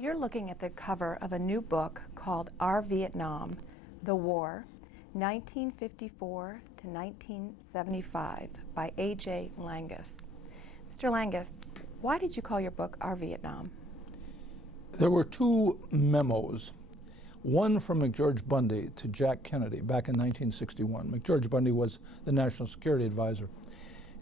You're looking at the cover of a new book called Our Vietnam, The War, 1954 to 1975 by A.J. Langguth. Mr. Langguth, why did you call your book Our Vietnam? There were two memos, one from McGeorge Bundy to Jack Kennedy back in 1961. McGeorge Bundy was the National Security Advisor.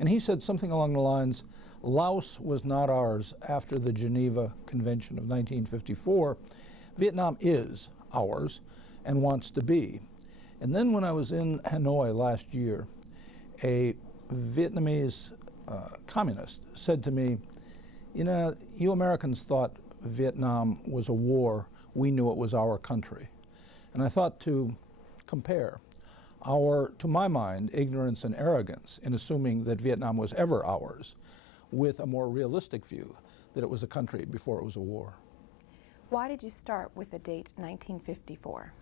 And he said something along the lines, Laos was not ours after the Geneva Convention of 1954. Vietnam is ours and wants to be. And then when I was in Hanoi last year, a Vietnamese communist said to me, you know, you Americans thought Vietnam was a war. We knew it was our country. And I thought to compare our, to my mind, ignorance and arrogance in assuming that Vietnam was ever ours with a more realistic view that it was a country before it was a war. Why did you start with the date 1954?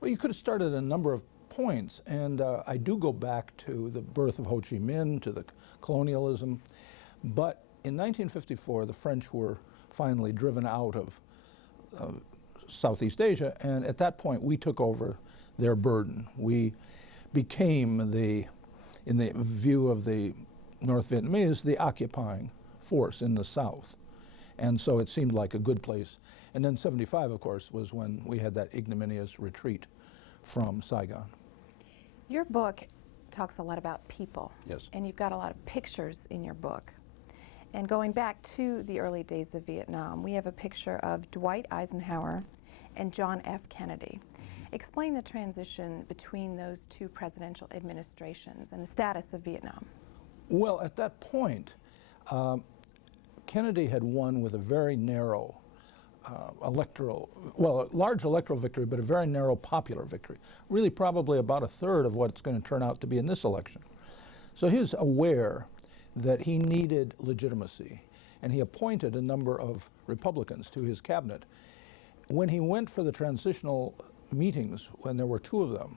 Well, you could have started a number of points, and I do go back to the birth of Ho Chi Minh, to the colonialism, but in 1954 the French were finally driven out of Southeast Asia, and at that point we took over their burden. We became in the view of the North Vietnamese, the occupying force in the South. And so it seemed like a good place. And then 75, of course, was when we had that ignominious retreat from Saigon. Your book talks a lot about people. Yes. And you've got a lot of pictures in your book. And going back to the early days of Vietnam, we have a picture of Dwight Eisenhower and John F. Kennedy. Explain the transition between those two presidential administrations and the status of Vietnam. Well, at that point, Kennedy had won with a very narrow a large electoral victory, but a very narrow popular victory. Really probably about a third of what it's going to turn out to be in this election. So he was aware that he needed legitimacy, and he appointed a number of Republicans to his cabinet. When he went for the transitional meetings, when there were two of them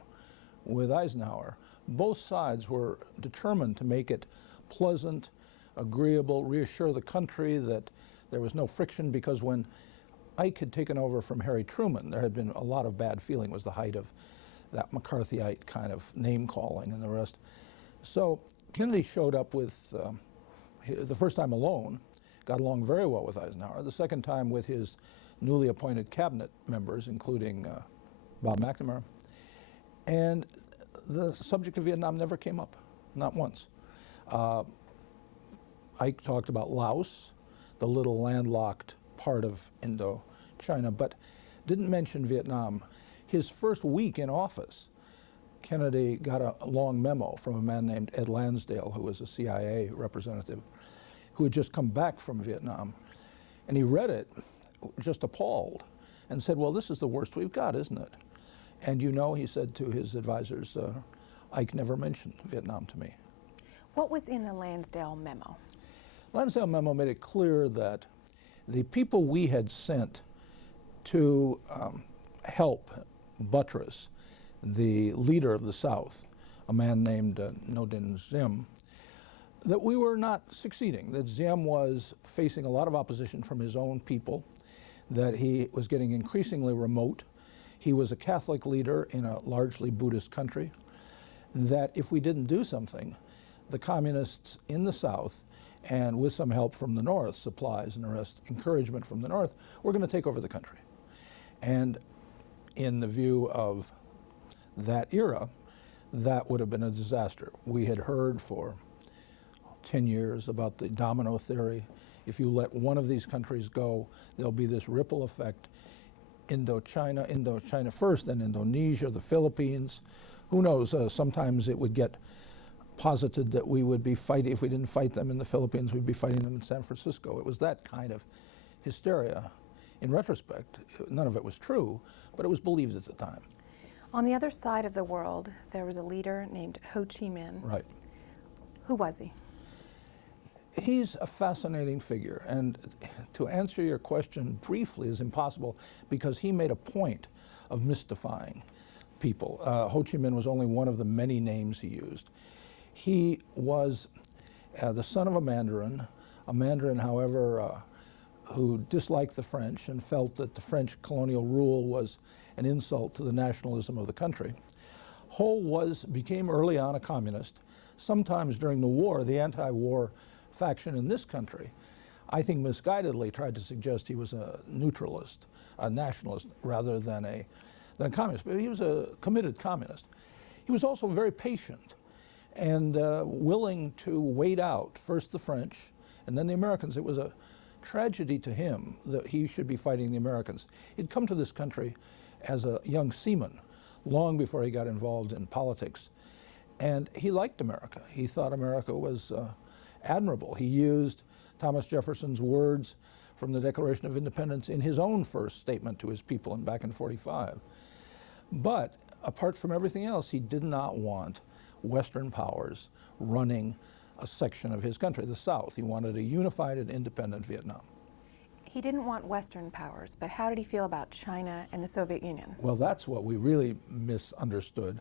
with Eisenhower, both sides were determined to make it pleasant, agreeable, reassure the country that there was no friction, because when Ike had taken over from Harry Truman, there had been a lot of bad feeling. It was the height of that McCarthyite kind of name-calling and the rest. So Kennedy showed up with, the first time alone, got along very well with Eisenhower. The second time with his newly appointed cabinet members, including Bob McNamara. And the subject of Vietnam never came up, not once. Ike talked about Laos, the little landlocked part of Indochina, but didn't mention Vietnam. His first week in office, Kennedy got a long memo from a man named Ed Lansdale, who was a CIA representative, who had just come back from Vietnam. And he read it, just appalled, and said, well, this is the worst we've got, isn't it? And you know, he said to his advisors, Ike never mentioned Vietnam to me. What was in the Lansdale memo? Lansdale memo made it clear that the people we had sent to help buttress the leader of the South, a man named Ngo Dinh Diem, that we were not succeeding, that Diem was facing a lot of opposition from his own people, that he was getting increasingly remote. He was a Catholic leader in a largely Buddhist country, that if we didn't do something, the communists in the South, and with some help from the North, supplies and the rest, encouragement from the North, were going to take over the country. And in the view of that era, that would have been a disaster. We had heard for 10 years about the domino theory. If you let one of these countries go, there'll be this ripple effect. Indochina first, then Indonesia, the Philippines. Who knows, sometimes it would get posited that we would be fighting, if we didn't fight them in the Philippines, we'd be fighting them in San Francisco. It was that kind of hysteria. In retrospect, none of it was true, but it was believed at the time. On the other side of the world, there was a leader named Ho Chi Minh. Right. Who was he? He's a fascinating figure, and to answer your question briefly is impossible, because he made a point of mystifying people. Ho Chi Minh was only one of the many names he used. He was the son of a Mandarin, however, who disliked the French and felt that the French colonial rule was an insult to the nationalism of the country. Ho became early on a communist. Sometimes during the war, the anti-war faction in this country, I think misguidedly, tried to suggest he was a neutralist, a nationalist, rather than a communist. But he was a committed communist. He was also very patient and willing to wait out first the French and then the Americans. It was a tragedy to him that he should be fighting the Americans. He'd come to this country as a young seaman long before he got involved in politics. And he liked America. He thought America was admirable. He used Thomas Jefferson's words from the Declaration of Independence in his own first statement to his people back in '45. But apart from everything else, he did not want Western powers running a section of his country, the South. He wanted a unified and independent Vietnam. He didn't want Western powers, but how did he feel about China and the Soviet Union? Well, that's what we really misunderstood.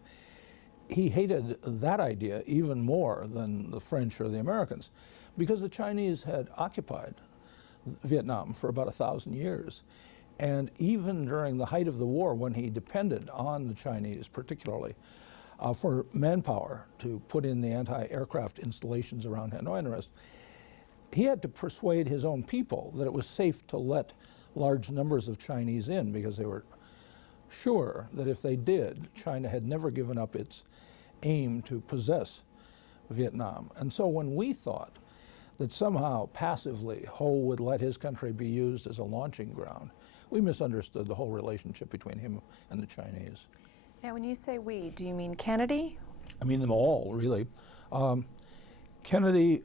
He hated that idea even more than the French or the Americans, because the Chinese had occupied Vietnam for about 1,000 years. And even during the height of the war, when he depended on the Chinese particularly for manpower to put in the anti-aircraft installations around Hanoi and the rest, he had to persuade his own people that it was safe to let large numbers of Chinese in, because they were sure that if they did, China had never given up its aim to possess Vietnam. And so when we thought that somehow passively Ho would let his country be used as a launching ground, we misunderstood the whole relationship between him and the Chinese. Now, when you say we, do you mean Kennedy? I mean them all, really. Kennedy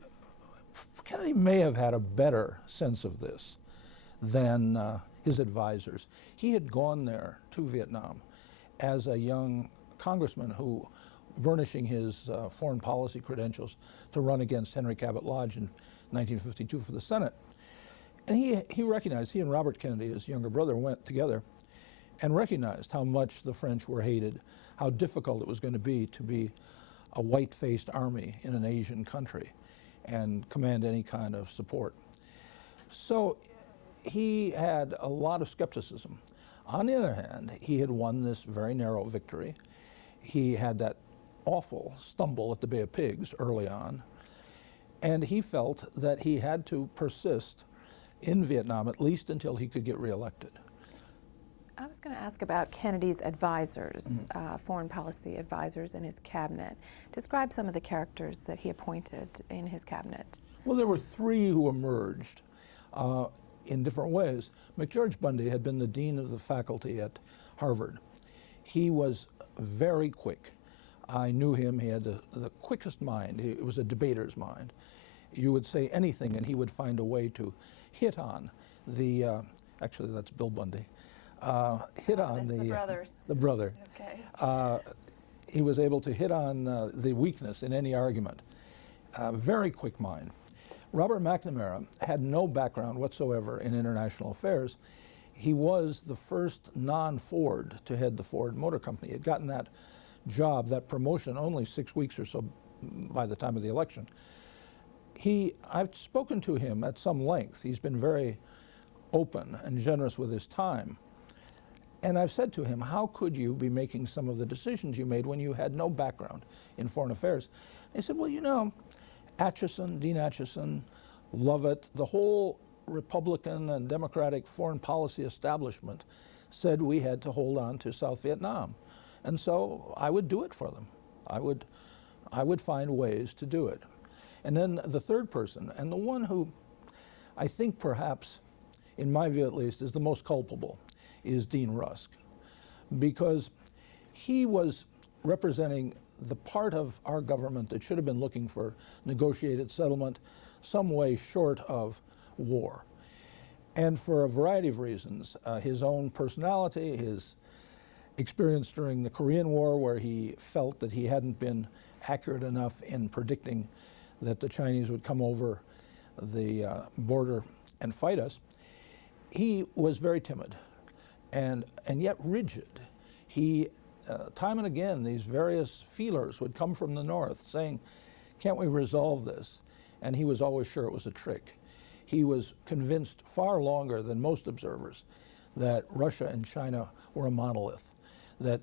may have had a better sense of this than his advisors. He had gone there to Vietnam as a young congressman who, burnishing his foreign policy credentials to run against Henry Cabot Lodge in 1952 for the Senate. And he recognized, he and Robert Kennedy, his younger brother, went together and recognized how much the French were hated, how difficult it was going to be a white-faced army in an Asian country and command any kind of support. So he had a lot of skepticism. On the other hand, he had won this very narrow victory. He had that awful stumble at the Bay of Pigs early on, and he felt that he had to persist in Vietnam at least until he could get reelected. I was going to ask about Kennedy's advisors, foreign policy advisors in his cabinet. Describe some of the characters that he appointed in his cabinet. Well, there were three who emerged in different ways. McGeorge Bundy had been the dean of the faculty at Harvard. He was very quick. I knew him. He had the quickest mind. It was a debater's mind. You would say anything and he would find a way to hit on the, actually that's Bill Bundy, hit on the brother. Okay. He was able to hit on the weakness in any argument. Very quick mind. Robert McNamara had no background whatsoever in international affairs. He was the first non-Ford to head the Ford Motor Company. He had gotten that job, that promotion, only 6 weeks or so by the time of the election. I've spoken to him at some length. He's been very open and generous with his time. And I've said to him, how could you be making some of the decisions you made when you had no background in foreign affairs? And he said, well, you know, Dean Acheson, Lovett, the whole Republican and Democratic foreign policy establishment said we had to hold on to South Vietnam. And so I would do it for them. I would find ways to do it. And then the third person, and the one who I think perhaps, in my view at least, is the most culpable, is Dean Rusk, because he was representing the part of our government that should have been looking for negotiated settlement some way short of war. And for a variety of reasons, his own personality, his experience during the Korean War, where he felt that he hadn't been accurate enough in predicting that the Chinese would come over the border and fight us, he was very timid and yet rigid. He, time and again, these various feelers would come from the north saying, can't we resolve this? And he was always sure it was a trick. he was convinced far longer than most observers that Russia and China were a monolith, that